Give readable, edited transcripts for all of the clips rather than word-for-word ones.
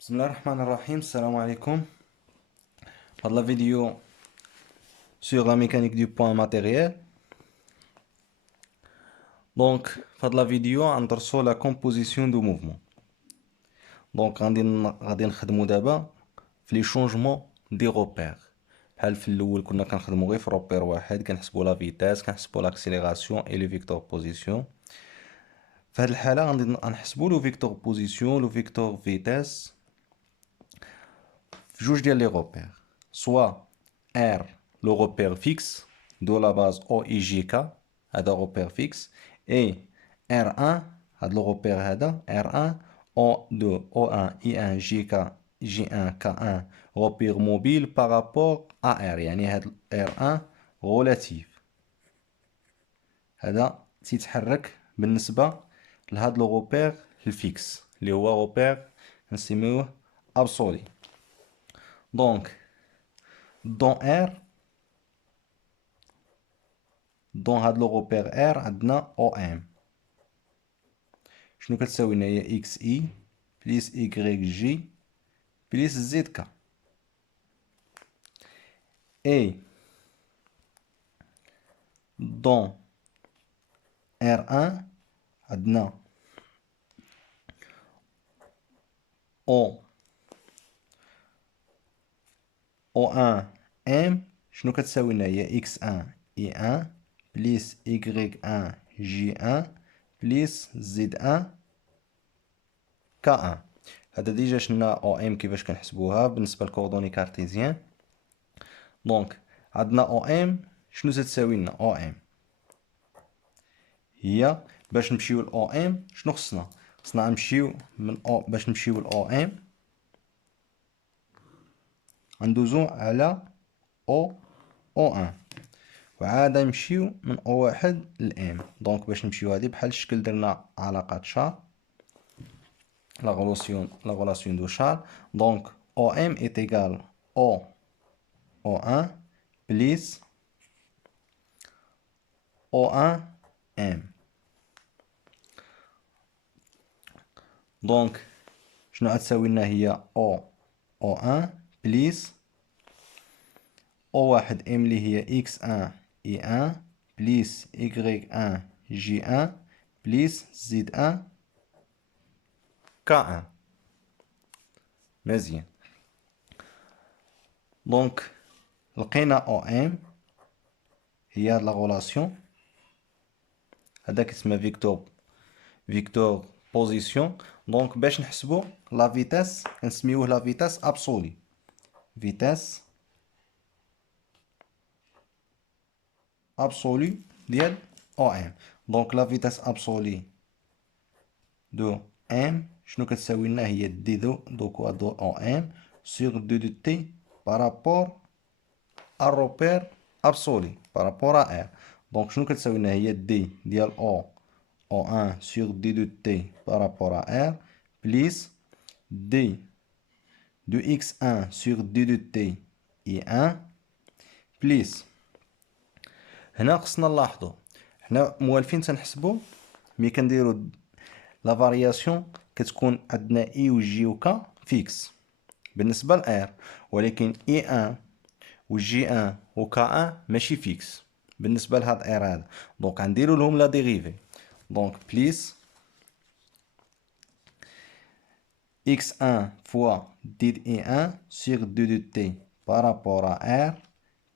بسم الله الرحمن الرحيم. السلام عليكم. في هذا الفيديو sur la mécanique du point matériel. Donc في هذا الفيديو غندرسو la composition du mouvement. Donc غادي نخدمو دابا في لي شونجمون دي روبير. بحال في الاول كنا كنخدمو غير في روبير واحد، كنحسبو لا فيتاس، كنحسبو لاكسيليراسيون اي لو فيكتور بوزيسيون. في هذه الحالة غادي نحسبو لو فيكتور بوزيسيون لو فيكتور فيتاس في جوج ديال لي روبير، سوا R le repère fixe de la base OIJK هذا repère fixe et R1 هذا le repère هذا R1 O2 O1 I1 JK J1 K1 repère mobile par rapport à R، يعني هذا R1 relatif هذا تيتحرك بالنسبة لهذا لو روبير الفيكس اللي هو روبير نسميوه absolu. Donc dans R دون هاد لو روبير ار عندنا او ام شنو كتساوي لنا هي اكس اي بليس ايكغيك جي بليس زد كا اي دون ار ان عندنا او او ان ام شنو كتساوي لنا هي اكس ان اي ان بليس ايكغيك ان جي ان بليس زد ان كا ان. هذا ديجا شفنا او ام كيفاش كنحسبوها بالنسبه للكوردوني كارتيزيان. دونك عندنا او ام شنو تساوي لنا او ام هي باش نمشيو ل او ام شنو خصنا نمشيو من او باش نمشيو ل او ام ندوزو على او او ان وعاد نمشيو من او واحد ل ام. دونك باش نمشيو هادي بحال الشكل درنا علاقة شار لا غولاسيون دو شار. دونك او ام est égal او او ان بليس او ان ام. دونك شنو غتساوي لنا هي او او ان بليس او واحد ام اللي هي اكس ان اي ان بليس ايكغيك ان جي ان بليس زد ان كا ان. مزيان. دونك لقينا او ام هي لا غولاسيون هذا كيتسمى فيكتور بوزيسيون. دونك باش نحسبو لا فيتاس كنسميوه لا فيتاس ابسولي فيتاس ابسولي ديال او ام. دونك لا فيتاس ابسولي دو ام شنو كتساوي لنا هي دي دو كوا دو او ام سور دو دو تي بارابور ا روبير ابسولي بارابور ا ار. دونك شنو كتساوي لنا هي دي ديال او او ان سور دي دو تي بارابور ا ار بليس دي دو اكس ان سور دي دو تي اي ان بليس. هنا خصنا نلاحظوا حنا موالفين تنحسبوا ملي كنديروا لا فارياسيون كتكون عندنا اي و جي و كا فيكس بالنسبه لار، ولكن اي ان و جي ان و كا ان ماشي فيكس بالنسبه لهاد ار هذا. دونك غنديروا لهم لا ديريفي. دونك بليس x1 fois did i1 sur 2 de t par rapport à r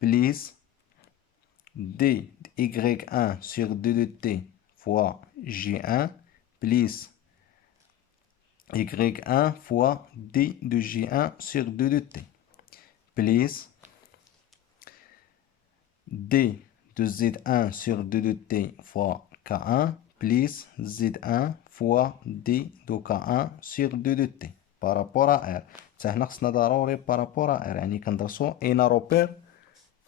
plus d y1 sur 2 de t fois j1 plus y1 fois d de j1 sur 2 de t plus d de z1 sur 2 de t fois k1 plus z1 fois d de k1 sur 2 de t par rapport à r. حتى هنا خصنا ضروري بارابور ا ار، يعني كندرسو اين روبير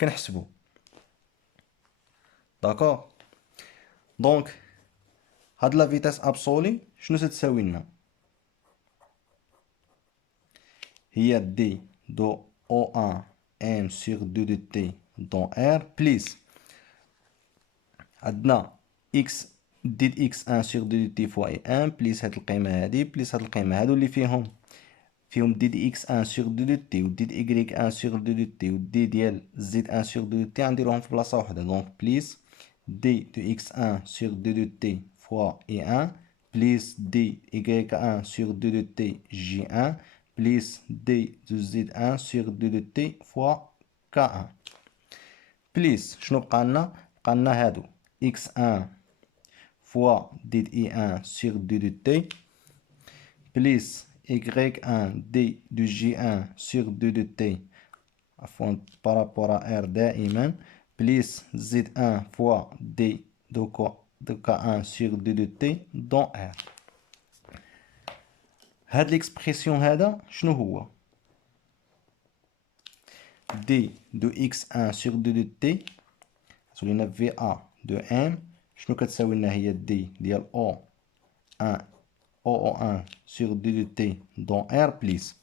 كنحسبو. داكوغ. دونك هاد لا فيتاس ابسولي شنو تتساوي لنا هي دي دو او ان ام سور 2 دو تي دون ار بليس عندنا اكس ديد اكس ان سور 2 دو تي فوا اي ان بليس هاد القيمة هادي بليس هاد القيمة هادو اللي فيهم فيهم دي دي اكس ان سيغ دو دو تي و دي دي ايكغيك ان سيغ دو دو تي و دي ديال زد ان سيغ دو دو تي غنديروهم في بلاصة وحدة. دونك بليس دي دو اكس ان سيغ دو دو تي فوا اي ان بليس دي ايكغيك ان سيغ دو دو تي جي ان بليس دي دو زد ان سيغ دو دو تي فوا كا ان بليس شنو بقالنا؟ بقالنا هادو اكس ان فوا دي دي اي ان سيغ دو دو تي بليس y1 d de J1 sur 2 de t par rapport à R دائما plus Z1 fois d de K1 sur 2 de t dans R. هاد l'expression هذا شنو هو؟ d de x1 sur 2 de t تولينا VA de M شنو كتساوي لنا هي d ديال O1 OO1 sur 2 de t dans R plus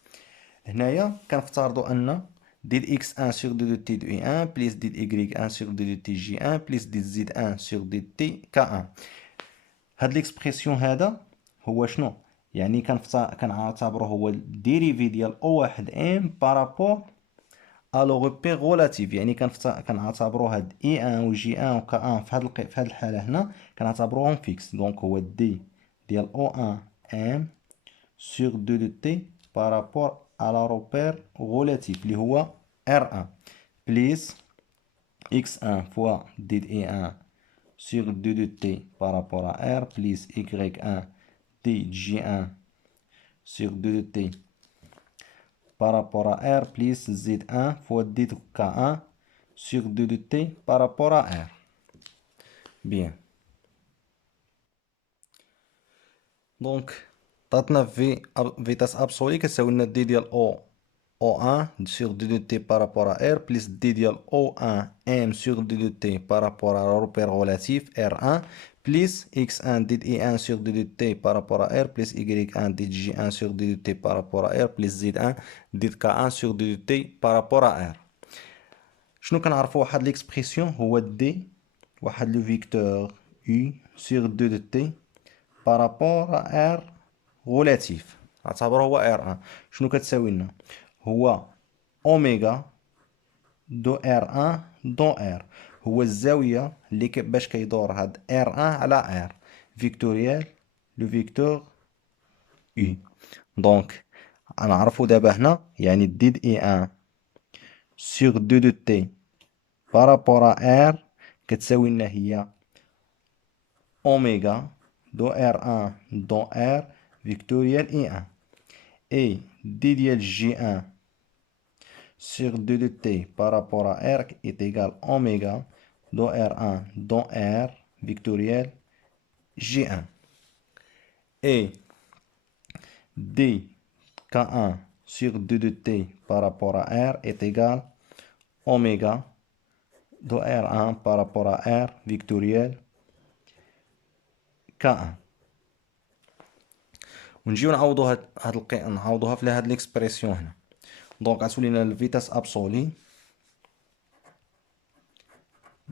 هنايا كنفترضوا ان دي x1 sur 2 de t de i1 plus دي y1 sur 2 de t j1 plus دي z1 sur 2 de t k1. هاد ليكسبرسيون هذا هو شنو؟ يعني كنعتبره هو الديريفي ديال O1 M بارابور ا لو روبير غولاتيف. يعني كنعتبروا هاد I1 و J1 و K1 في هاد الحالة هنا كنعتبروهم فيكس. دونك هو دي ديال O1 M sur 2 de t par rapport à la repère relatif اللي هو R1 plus x1 fois dI1 sur 2 de t par rapport à R plus y1 dj1 sur 2 de t par rapport à R plus z1 fois d de k1 sur 2 de t par rapport à R. Bien. Donc, عطاتنا في فيتاس ابسولي كتساوي لنا دي ديال O1 sur 2 de t par rapport à R plus d ديال O1 M sur 2 de t par rapport à le repère relatif R1 plus x1 d I1 sur 2 de t par rapport à R plus y1 d J1 sur 2 de t par rapport à R plus z1 d K1 sur 2 de t par rapport à R. شنو كنعرفو واحد ليكسبرسيون هو d واحد لو فيكتور U sur 2 de t par rapport à R relatif نعتبره هو R1 شنو كتساوي لنا؟ هو اوميغا دو R1 دو R هو الزاوية اللي باش كيدور هاد R1 على R فيكتوريال لو فيكتور U. دونك غنعرفو دابا هنا يعني دي د I1 sur 2 de t par rapport à R كتساوي لنا هي اوميغا دو R1 دو R فيكتوريال I1 et d ديال J1 sur 2 de t par rapport à R est égal oméga de R1 dans R vectoriel J1 et d K1 sur 2 de t par rapport à R est égal oméga de R1 par rapport à R vectoriel K1. ونجيو نعوضو نعوضوها في هاد ليكسبرسيون هنا. دونك غتولي لنا الفيتاس ابسولي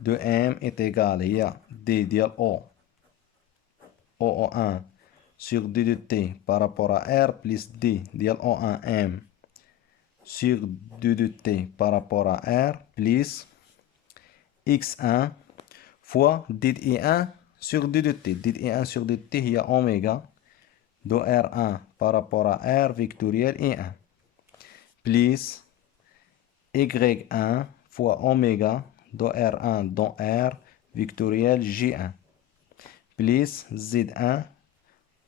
de M est égal هي d ديال O1 sur d de t par rapport à R plus d ديال O1 M sur 2 de t par rapport à R plus x1 fois d de I1 sur 2 de t. d de I1 sur 2 de t هي oméga de R1 par rapport à R vectoriel I1 plus y1 fois oméga de R1 dans R vectoriel J1 plus Z1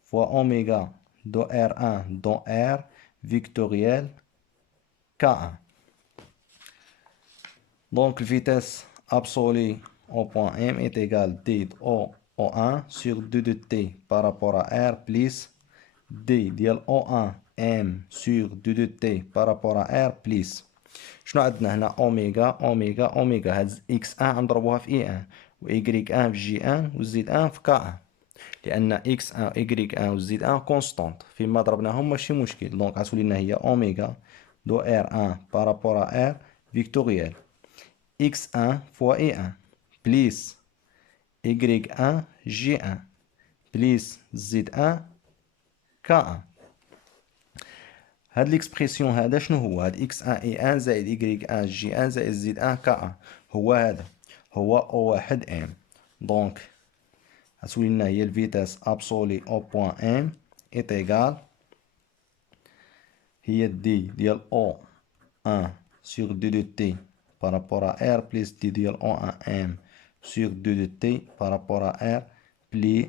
fois oméga de R1 dans R vectoriel K1. Donc, la vitesse absolue au point M est égale d de O1 sur 2 de t par rapport à R plus d ديال O1 M sur 2 de t par rapport à R plus شنو عندنا هنا اوميغا هاد x1 غنضربوها في e1 و y1 في g1 و z1 في k1 لان x1 و y1 و z1 كونستانت فيما ضربناهم ماشي مشكل. دونك غتولي لنا هي اوميغا دو r1 بارابور ا r فيكتوريال x1 فوا e1 بليس y1 g1 بليس z1 k1. هاد ليكسبرسيون هذا شنو هو؟ هاد اكس ان اي ان زائد ايكغيك ان جي ان زائد زد ان كا ان هو هذا، هو او واحد ام. دونك غتولي لنا هي الفيتاس ابسولي او بوان ام ايت ايكال هي دي ديال او 1 sur 2 de t par rapport à r plus d ديال O1m sur 2 de t par rapport à r plus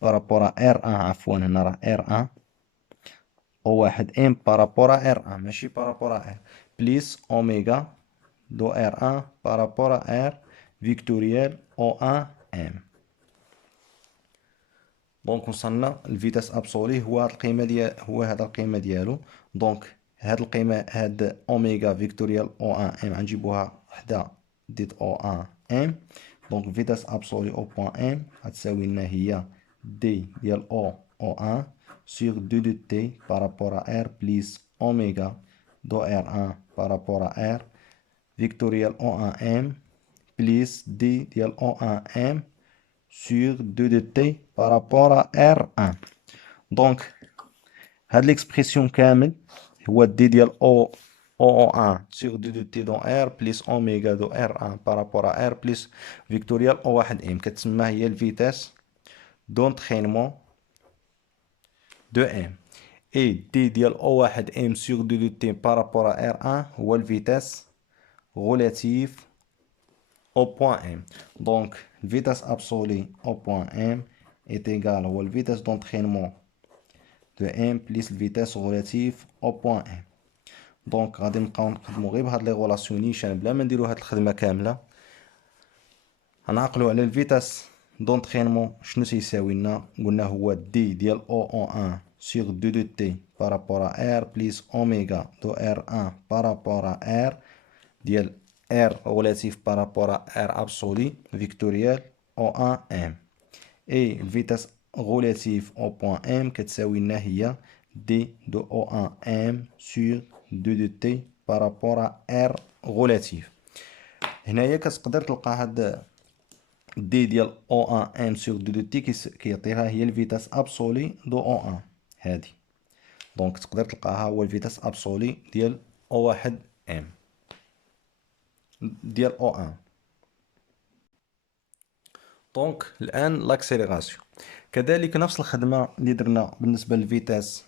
par rapport à R1 عفوا هنا راه R1 O1m par rapport à R1 ماشي par rapport à R plus oméga دو R1 par rapport à R vectoriel O1m. دونك وصلنا الفيتاس ابسولي هو هاد القيمه ديال هو هاد القيمه ديالو. دونك هاد القيمه هاد اوميغا فيكتوريال او ان ام غنجيبوها حدا ديت او ان ام. دونك الفيتاس ابسولي او بوان ام غتساوي لنا هي دي ديال او ان سور دو دو تي بارابور ا ار بليس اوميغا دو ار ان بارابور ا ار فيكتوريال او ان ام بليس دي ديال او ان ام sur 2 de t par rapport à R1. Donc, هاد l'expression كامل هو d ديال O1 sur 2 de t dans R plus oméga de R1 par rapport à R plus vectoriel O1M كتسمى هي الفيتاس d'entraînement de M. Et d ديال O1M sur 2 de t par rapport à R1 هو الفيتاس relative au point M. Donc, vitesse absolue au point M est égale à la vitesse d'entraînement de M plus la vitesse relative au point M. Donc, غادي نبقاو نخدمو غير بهاد لي غولاسيون نيشان بلا ما نديرو هاد الخدمة كاملة. غنعقلو على الفيتاس دونترينمون شنو تيساوي لنا؟ قلنا هو دي ديال O1 sur 2 de t par rapport à R plus oméga de R1 par rapport à R ديال R relatif par rapport à R absolu vectoriel O1M. Et la vitesse relative au point M كتساوي لنا هي d de O1M sur 2 de t par rapport à R relatif. هنايا كتقدر تلقى هاد d ديال O1M sur 2 de t كيعطيها هي الفيتاس ابسولي دو O1 هادي. دونك تقدر تلقاها هو الفيتاس ابسولي ديال O1M ديال O1. دونك الان لاكسيليراسيون كذلك نفس الخدمه اللي درنا بالنسبه للفيتاس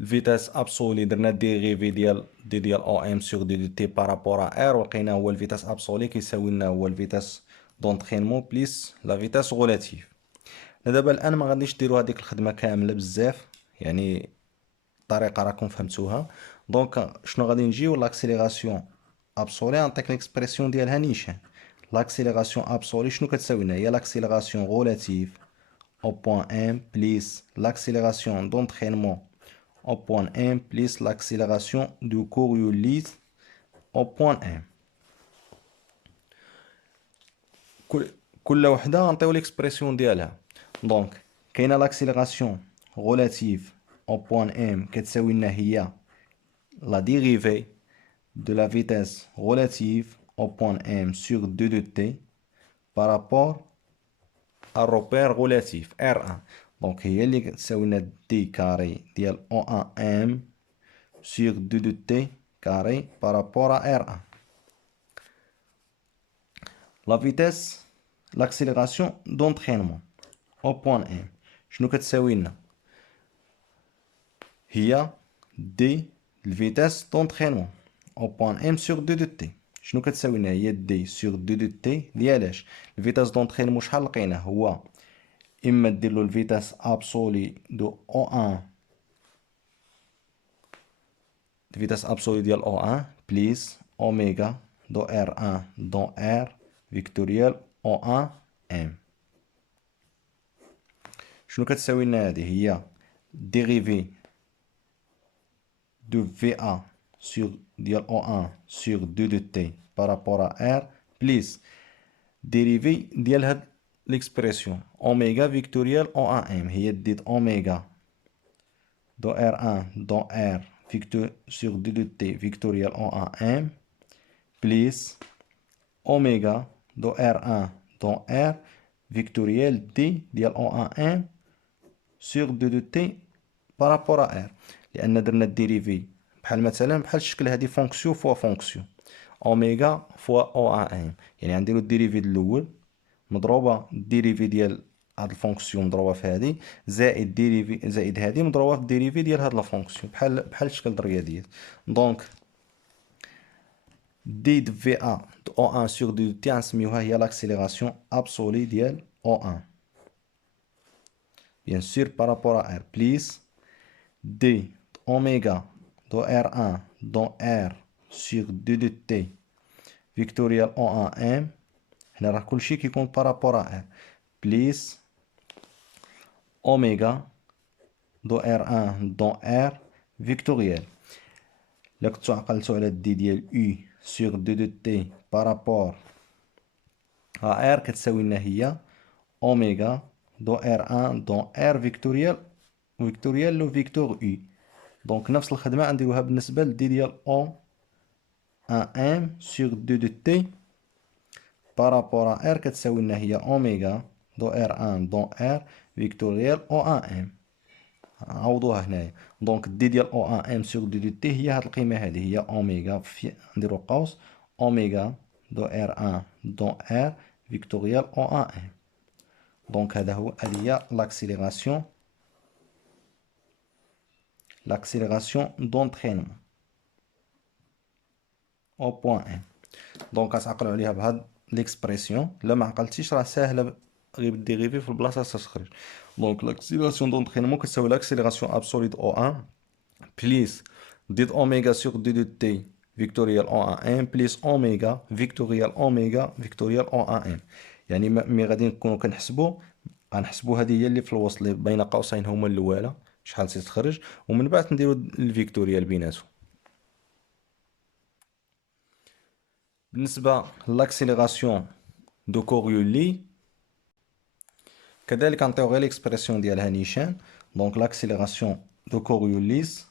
الفيتاس ابسولي درنا ديريفي ديال او ام سور دي تي بارابور ا ار ولقينا هو الفيتاس ابسولي كيساوي لنا هو الفيتاس دونترينمون بليس لا فيتاس غولاتيف. دابا الان ما غاديش ديروا هذيك الخدمه كامله بزاف، يعني الطريقه راكم فهمتوها. دونك شنو غادي نجيو لاكسيليراسيون ابسولي نعطيك ليكسبرسيون ديالها نيشان. L'accélération absolue شنو كتساوي لنا؟ هي l'accélération relative au point M plus l'accélération d'entraînement au point M plus l'accélération du Coriolis au point M. كل وحده غنعطيو ليكسبرسيون ديالها. دونك كاينه l'accélération relative au point M كتساوي لنا هي la dérivée de la vitesse relative au point M sur 2 de t par rapport à repère relatif R1. Donc هي اللي كتساوي لنا d carré ديال O1M sur 2 de t carré par rapport à R1. La vitesse, l'accélération d'entraînement au point M شنو كتساوي لنا؟ هي d الفيتاس d'entraînement au point M sur 2 de t. شنو كتساوي لنا؟ هي d sur 2 de t ديالاش؟ الفيتاس d'entraînement شحال لقينا؟ هو إما ديرلو الفيتاس ابسولي دو O1 الفيتاس ابسولي ديال O1 بليس اوميغا دو R1 دون R فيكتوريال O1M. شنو كتساوي لنا هادي؟ هي ديريفي دو VA sur ديال O1 sur 2 de t par rapport à R بليس ديريفي ديال هاد l'expression oméga vectoriel O1M هي ديت oméga دو R1 دون R sur 2 de t vectoriel O1M plus oméga دو R1 دون R vectoriel D ديال O1M sur 2 de t par rapport à R. لان درنا الديريفي بحال مثلا بحال الشكل هادي فونكسيون فوا فونكسيون اوميغا فوا او ام، يعني غنديرو الديريفي الاول مضروبه الديريفي ديال هاد الفونكسيون مضروبه في هادي زائد ديريفي زائد هادي مضروبه في الديريفي ديال هاد لا فونكسيون بحال الشكل الرياضيات. دونك دي دو في ا دو او 1 سور دي دو تي غنسميوها هي لاكسيليراسيون ابسولي ديال او 1 bien sûr par rapport à r plus d oméga de r1 dans r sur 2 de t vectoriel o1m هنا راه كلشي كيكون par rapport à r plus oméga de r1 dans r vectoriel. إلا كنتو عقلتو على الدي ديال u sur 2 de t par rapport à r كتساوي لنا هي oméga دو R1 دو R فيكتوريال لو فيكتور U. دونك نفس الخدمة غنديروها بالنسبة لدي ديال O 1 M سور 2 دو T بارابور R كتساوي لنا هي أوميغا دو R1 دو R فيكتوريال O 1 M. نعوضوها هنايا. دونك دي ديال O 1 M سور 2 دو T هي هاد القيمة هادي هي أوميغا نديرو قوس أوميغا دو R1 دو R فيكتوريال O 1 M. دونك هذه هي l'accélération d'entraînement au point M. دونك غتعقلوا عليها بهاد ليكسبرسيون، لا ما عقلتيش راه ساهله غير بالديريفي في البلاصه تخرج. دونك l'accélération d'entraînement كتساوي l'accélération absolue de O1 plus ديت اوميغا سور دي دو تي فيكتوريال O1 M plus اوميغا فيكتوريال O1 M. يعني مي غادي نكونوا غنحسبوا هذه هي اللي في الوسط اللي بين قوسين هما الاولى شحال تخرج، ومن بعد نديرو الفيكتوريال بيناتهم. بالنسبه لاكسيليراسيون دو كوريولي كذلك غنعطيو غير ليكسبرسيون ديالها نيشان. دونك لاكسيليراسيون دو كوريوليس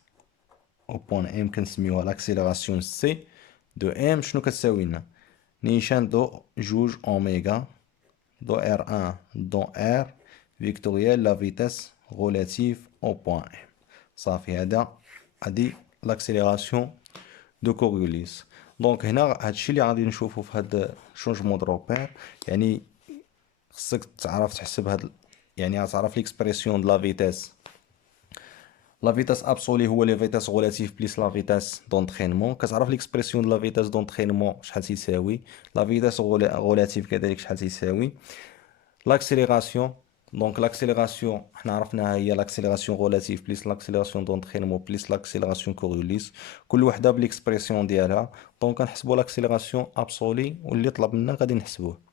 او بوين ام كنسميوها لاكسيليراسيون سي دو ام شنو كتساوي لنا نيشان دو جوج اوميغا دو R1 دو R فيكتوريال لا فيتاس غولاتيف او بوين M. صافي هادي لاكسيليراسيون دو كوريوليس. دونك هنا هادشي اللي غادي نشوفو في هاد شونجمون دو روبير، يعني خصك تعرف تحسب هاد يعني غتعرف ليكسبرسيون د لا فيتاس. لا فيتاس ابسولي هو لي فيتاس غولاتيف بليس لا فيتاس دونطرينمون، كتعرف ليكسبرسيون د لا فيتاس دونطرينمون شحال تيساوي، لا فيتاس غولاتيف كذلك شحال تيساوي. لاكسيليراسيون دونك لاكسيليراسيون حنا عرفناها هي لاكسيليراسيون غولاتيف بليس لاكسيليراسيون دونطرينمون بليس لاكسيليراسيون كوريوليس، كل وحده بليكسبرسيون ديالها. دونك كنحسبوا لاكسيليراسيون ابسولي واللي طلب لنا غادي نحسبوه.